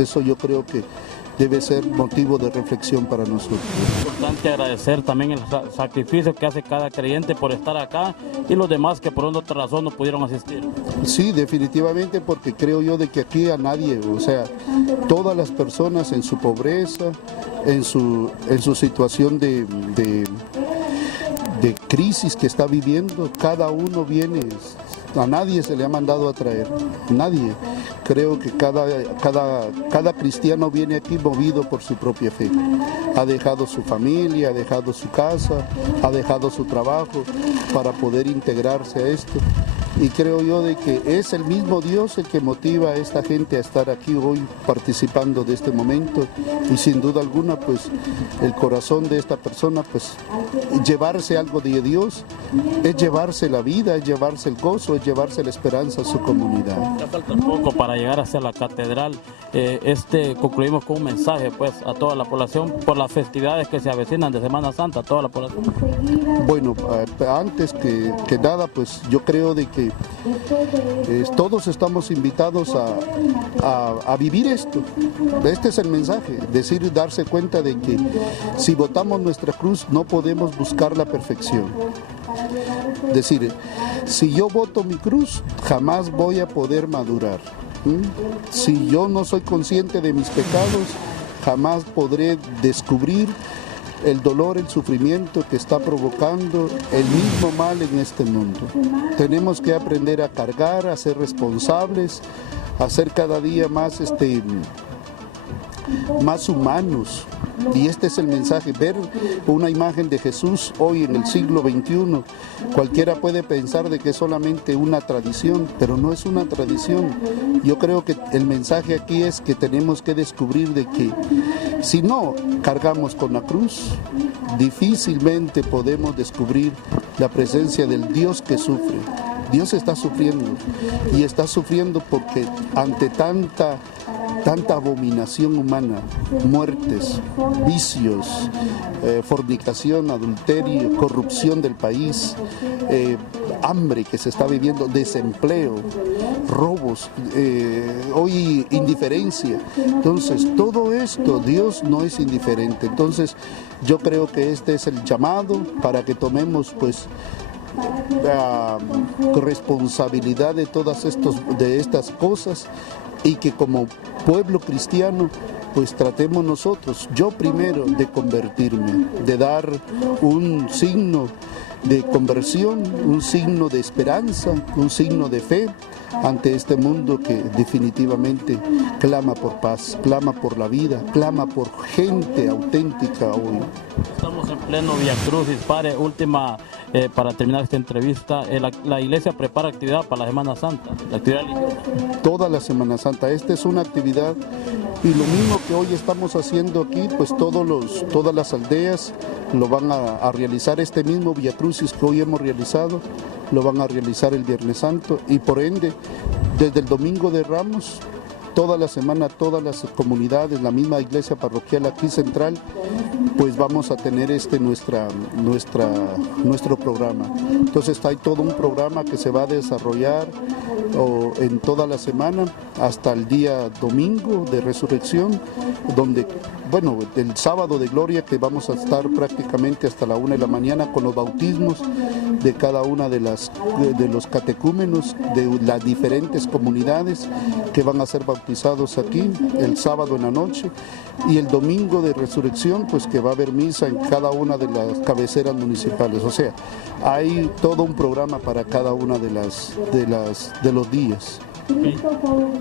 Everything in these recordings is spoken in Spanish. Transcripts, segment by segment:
Eso yo creo que debe ser motivo de reflexión para nosotros. Es importante agradecer también el sacrificio que hace cada creyente por estar acá y los demás que por una otra razón no pudieron asistir. Sí, definitivamente, porque creo yo de que aquí a nadie, o sea, todas las personas en su pobreza, en su situación de crisis que está viviendo, cada uno viene. A nadie se le ha mandado a traer, nadie. Creo que cada cristiano viene aquí movido por su propia fe. Ha dejado su familia, ha dejado su casa, ha dejado su trabajo para poder integrarse a esto. Y creo yo de que es el mismo Dios el que motiva a esta gente a estar aquí hoy participando de este momento. Y sin duda alguna, pues, el corazón de esta persona, pues, llevarse algo de Dios, es llevarse la vida, es llevarse el gozo, es llevarse la esperanza a su comunidad. Ya falta poco para llegar hacia la catedral. Concluimos con un mensaje, pues, a toda la población por las festividades que se avecinan de Semana Santa, a toda la población. Bueno, antes que nada, pues, yo creo de que todos estamos invitados a vivir esto. Este es el mensaje, darse cuenta de que si botamos nuestra cruz no podemos buscar la perfección. Decir, si yo boto mi cruz, jamás voy a poder madurar. Si yo no soy consciente de mis pecados, jamás podré descubrir el dolor, el sufrimiento que está provocando el mismo mal en este mundo. Tenemos que aprender a cargar, a ser responsables, a ser cada día más humanos. Y este es el mensaje, ver una imagen de Jesús hoy en el siglo XXI. Cualquiera puede pensar de que es solamente una tradición, pero no es una tradición. Yo creo que el mensaje aquí es que tenemos que descubrir de que si no cargamos con la cruz, difícilmente podemos descubrir la presencia del Dios que sufre. Dios está sufriendo, y está sufriendo porque ante tanta abominación humana, muertes, vicios, fornicación, adulterio, corrupción del país, hambre que se está viviendo, desempleo, robos, hoy indiferencia. Entonces, todo esto, Dios no es indiferente. Entonces, yo creo que este es el llamado para que tomemos, pues, responsabilidad de todas estas cosas, y que como pueblo cristiano pues tratemos nosotros, yo primero, de convertirme, de dar un signo de conversión, un signo de esperanza, un signo de fe ante este mundo que definitivamente clama por paz, clama por la vida, clama por gente auténtica hoy. Estamos en pleno Vía Crucis, padre. Última, para terminar esta entrevista, la iglesia prepara actividad para la Semana Santa, la actividad religiosa. Toda la Semana Santa, esta es una actividad, y lo mismo que hoy estamos haciendo aquí, pues todas las aldeas lo van a realizar. Este mismo Vía Crucis que hoy hemos realizado, lo van a realizar el Viernes Santo, y por ende, desde el Domingo de Ramos, toda la semana, todas las comunidades, la misma iglesia parroquial aquí central, pues vamos a tener nuestro programa. Entonces hay todo un programa que se va a desarrollar en toda la semana hasta el día domingo de resurrección, donde, bueno, el sábado de gloria, que vamos a estar prácticamente hasta la 1 de la mañana con los bautismos de cada una de los catecúmenos de las diferentes comunidades que van a ser bautizados aquí el sábado en la noche, y el domingo de resurrección, pues que va a haber misa en cada una de las cabeceras municipales. O sea, hay todo un programa para cada una de los días. Okay.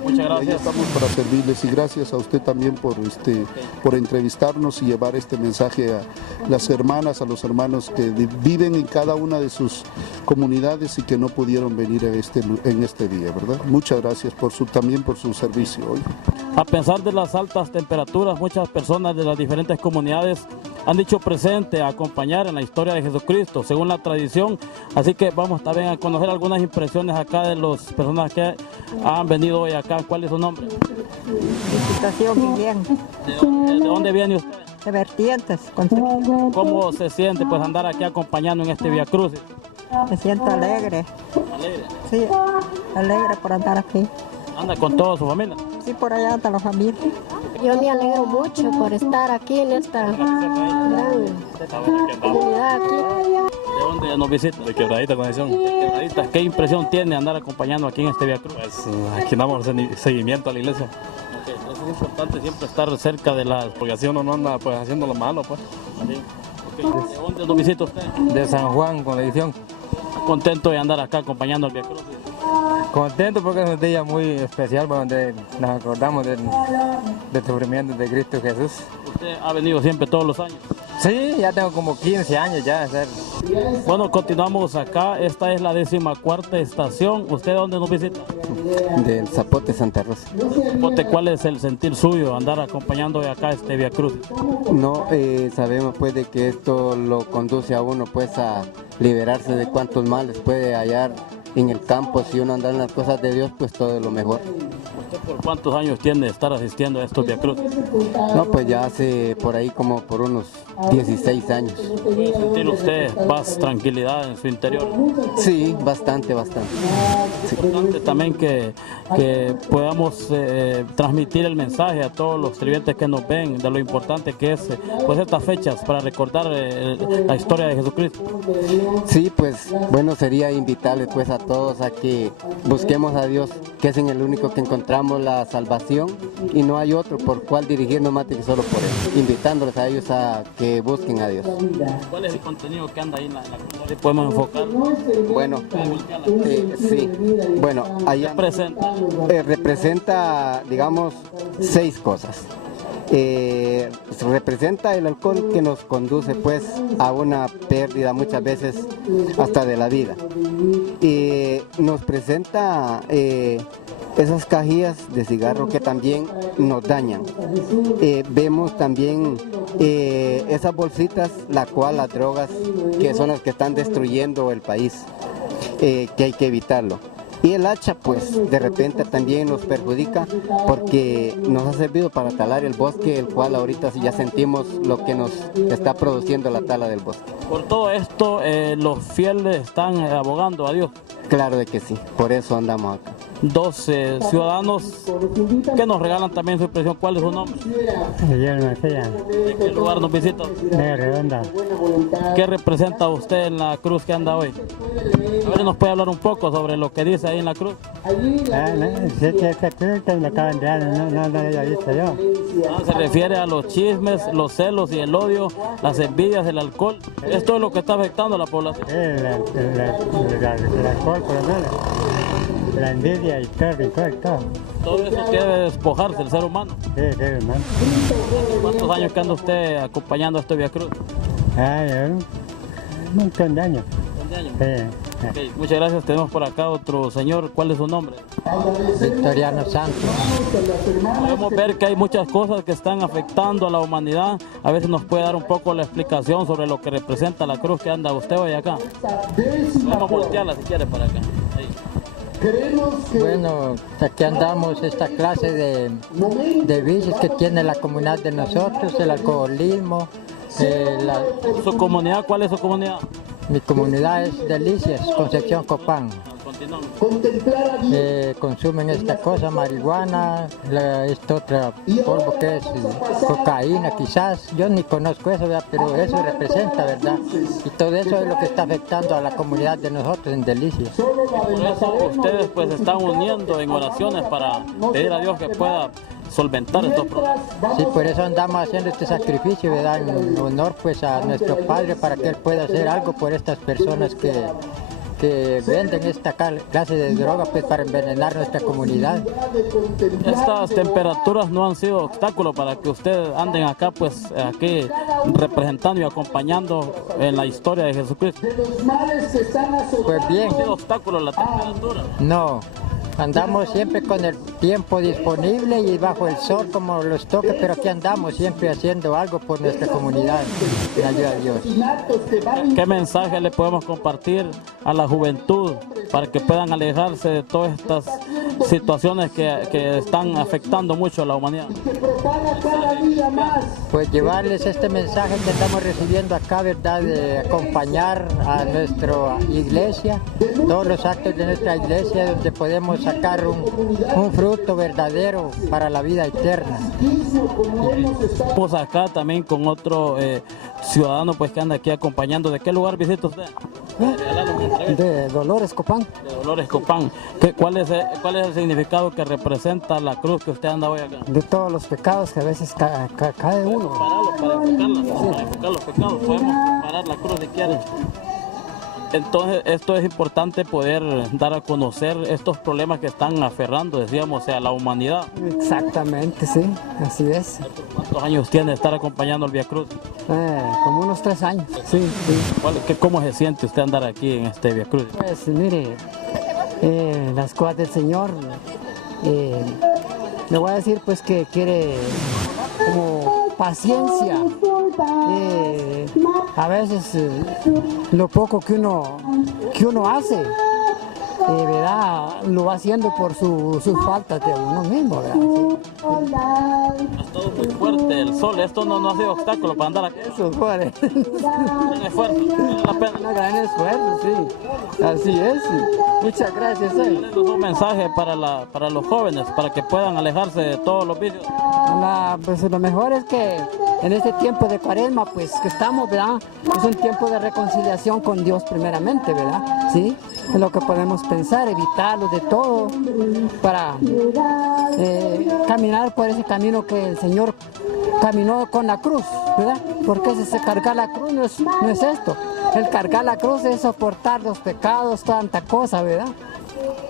Muchas gracias. Ahí estamos para servirles, y gracias a usted también por entrevistarnos y llevar este mensaje a las hermanas, a los hermanos que viven en cada una de sus comunidades y que no pudieron venir en este día, ¿verdad? Muchas gracias también por su servicio hoy. A pesar de las altas temperaturas, muchas personas de las diferentes comunidades han dicho presente a acompañar en la historia de Jesucristo, según la tradición. Así que vamos también a conocer algunas impresiones acá de las personas que han venido hoy acá. ¿Cuál es su nombre? Situación bien. ¿De dónde viene usted? De Vertientes. ¿Cómo se siente pues andar aquí acompañando en este Vía Crucis? Me siento alegre. ¿Alegre? Sí, alegre por andar aquí. ¿Anda con toda su familia? Sí, por allá está la familia. Yo me alegro mucho por estar aquí en esta gran comunidad aquí. ¿De dónde nos visita? De Quebradita, Concepción. De Quebradita. ¿Qué impresión tiene andar acompañando aquí en este Vía Cruz? Pues aquí damos seguimiento a la iglesia. Okay. Es importante siempre estar cerca de las... Porque así uno no anda pues haciendo lo malo, pues. Okay. ¿De dónde nos visita usted? De San Juan, con la edición. Contento de andar acá acompañando al Vía Cruz. Contento porque es un día muy especial donde nos acordamos del sufrimiento de Cristo Jesús. ¿Usted ha venido siempre todos los años? Sí, ya tengo como 15 años ya de ser. Bueno, continuamos acá. Esta es la 14ª estación. ¿Usted dónde nos visita? Del Zapote, Santa Rosa. Zapote, ¿cuál es el sentir suyo andar acompañando de acá este Vía Cruz? No, sabemos pues de que esto lo conduce a uno pues a liberarse de cuantos males puede hallar en el campo. Si uno anda en las cosas de Dios, pues todo es lo mejor. ¿Usted por cuántos años tiene de estar asistiendo a estos Vía Cruz? No, pues ya hace por ahí como por unos 16 años. ¿Puede sentir usted paz, tranquilidad en su interior? Sí, bastante, bastante. Es importante también que podamos transmitir el mensaje a todos los televidentes que nos ven de lo importante que es pues estas fechas para recordar la historia de Jesucristo. Sí, pues bueno, sería invitarles pues a todos a que busquemos a Dios, que es en el único que encontramos la salvación y no hay otro por cual dirigirnos más que solo por Él, invitándoles a ellos a que busquen a Dios. ¿Cuál es el contenido que anda ahí en la comunidad? ¿Podemos enfocar? Bueno, sí, bueno, allá representa, digamos, 6 cosas. Representa el alcohol que nos conduce pues a una pérdida muchas veces hasta de la vida. Nos presenta esas cajillas de cigarro que también nos dañan. Vemos también esas bolsitas, la cual las drogas que son las que están destruyendo el país, que hay que evitarlo. Y el hacha, pues, de repente también nos perjudica porque nos ha servido para talar el bosque, el cual ahorita sí ya sentimos lo que nos está produciendo la tala del bosque. Por todo esto, los fieles están abogando a Dios. Claro de que sí, por eso andamos acá. 12 ciudadanos que nos regalan también su impresión. ¿Cuál es su nombre? Guillermo García, ¿De qué lugar nos visita? de Redonda. ¿Qué representa usted en la cruz que anda hoy? A ver, ¿nos puede hablar un poco sobre lo que dice ahí en la cruz? Sí, que esta cruz que me acaban de dar, no lo había visto yo. Se refiere a los chismes, los celos y el odio, las envidias, el alcohol. Esto es lo que está afectando a la población. El alcohol, por lo menos. La envidia y todo el rencor, todo. Todo eso debe despojarse el ser humano. Sí, hermano. ¿Cuántos años que anda usted acompañando a este Vía Cruz? Un montón de años. Sí. Okay, muchas gracias. Tenemos por acá otro señor. ¿Cuál es su nombre? Victoriano Santos. Podemos ver que hay muchas cosas que están afectando a la humanidad. A ver si nos puede dar un poco la explicación sobre lo que representa la cruz que anda usted hoy acá. Vamos a voltearla si quiere para acá. Ahí. Bueno, aquí andamos esta clase de vicios que tiene la comunidad de nosotros, el alcoholismo. ¿Su comunidad? ¿Cuál es su comunidad? Mi comunidad es Delicias, Concepción Copán. Consumen esta cosa, marihuana, esta otra polvo que es cocaína quizás, yo ni conozco eso, ¿verdad? Pero eso representa, ¿verdad? Y todo eso es lo que está afectando a la comunidad de nosotros en Delicias. Por eso ustedes pues se están uniendo en oraciones para pedir a Dios que pueda solventar estos problemas. Sí, por eso andamos haciendo este sacrificio, ¿verdad? En honor pues a nuestro Padre para que Él pueda hacer algo por estas personas que venden esta clase de droga pues para envenenar nuestra comunidad. Estas temperaturas no han sido obstáculo para que ustedes anden acá pues aquí representando y acompañando en la historia de Jesucristo. Pues bien. ¿No ha sido obstáculo la temperatura? No. Andamos siempre con el tiempo disponible y bajo el sol como los toque, pero aquí andamos siempre haciendo algo por nuestra comunidad, en ayuda a Dios. ¿Qué mensaje le podemos compartir a la juventud para que puedan alejarse de todas estas situaciones que están afectando mucho a la humanidad. Pues llevarles este mensaje que estamos recibiendo acá, ¿verdad? De acompañar a nuestra iglesia, todos los actos de nuestra iglesia donde podemos sacar un fruto verdadero para la vida eterna. Estamos acá también con otro ciudadano pues que anda aquí acompañando. ¿De qué lugar visita usted? De Dolores Copán. De Dolores Copán. ¿Cuál es el significado que representa la cruz que usted anda hoy acá? De todos los pecados que a veces cae uno. Para enfocar los pecados, podemos parar la cruz si quieren. Entonces, esto es importante poder dar a conocer estos problemas que están aferrando, decíamos, a la humanidad. Exactamente, sí, así es. ¿Cuántos años tiene de estar acompañando al Vía Cruz? Como unos 3 años, sí. ¿Cómo se siente usted andar aquí en este Vía Cruz? Pues mire, las cosas del Señor, le voy a decir pues que quiere como paciencia. A veces lo poco que uno hace, ¿verdad? Lo va haciendo por sus faltas de uno mismo, ¿verdad? Sí. Ha estado muy fuerte el sol, esto no ha sido obstáculo para andar aquí. Eso fue Un esfuerzo, vale la pena. un gran esfuerzo, sí. Así es. Muchas gracias. Un mensaje para los jóvenes, para que puedan alejarse de todos los vicios. Pues lo mejor es que en este tiempo de Cuaresma, pues que estamos, ¿verdad? Es un tiempo de reconciliación con Dios primeramente, ¿verdad? Sí, es lo que podemos pensar, evitarlo de todo para caminar por ese camino que el Señor caminó con la cruz, ¿verdad? Porque ese cargar la cruz no es esto. El cargar la cruz es soportar los pecados, tanta cosa, ¿verdad?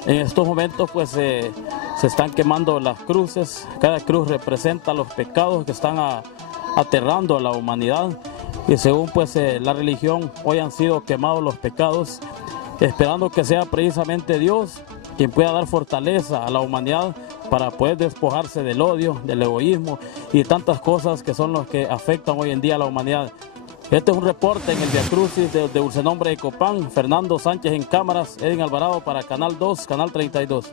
En estos momentos pues se están quemando las cruces. Cada cruz representa los pecados que están aterrando a la humanidad, y según pues la religión, hoy han sido quemados los pecados, esperando que sea precisamente Dios quien pueda dar fortaleza a la humanidad para poder despojarse del odio, del egoísmo y tantas cosas que son los que afectan hoy en día a la humanidad. Este es un reporte en el Vía Crucis de Dulce Nombre de Copán. Fernando Sánchez en cámaras, Edwin Alvarado para Canal 2, Canal 32.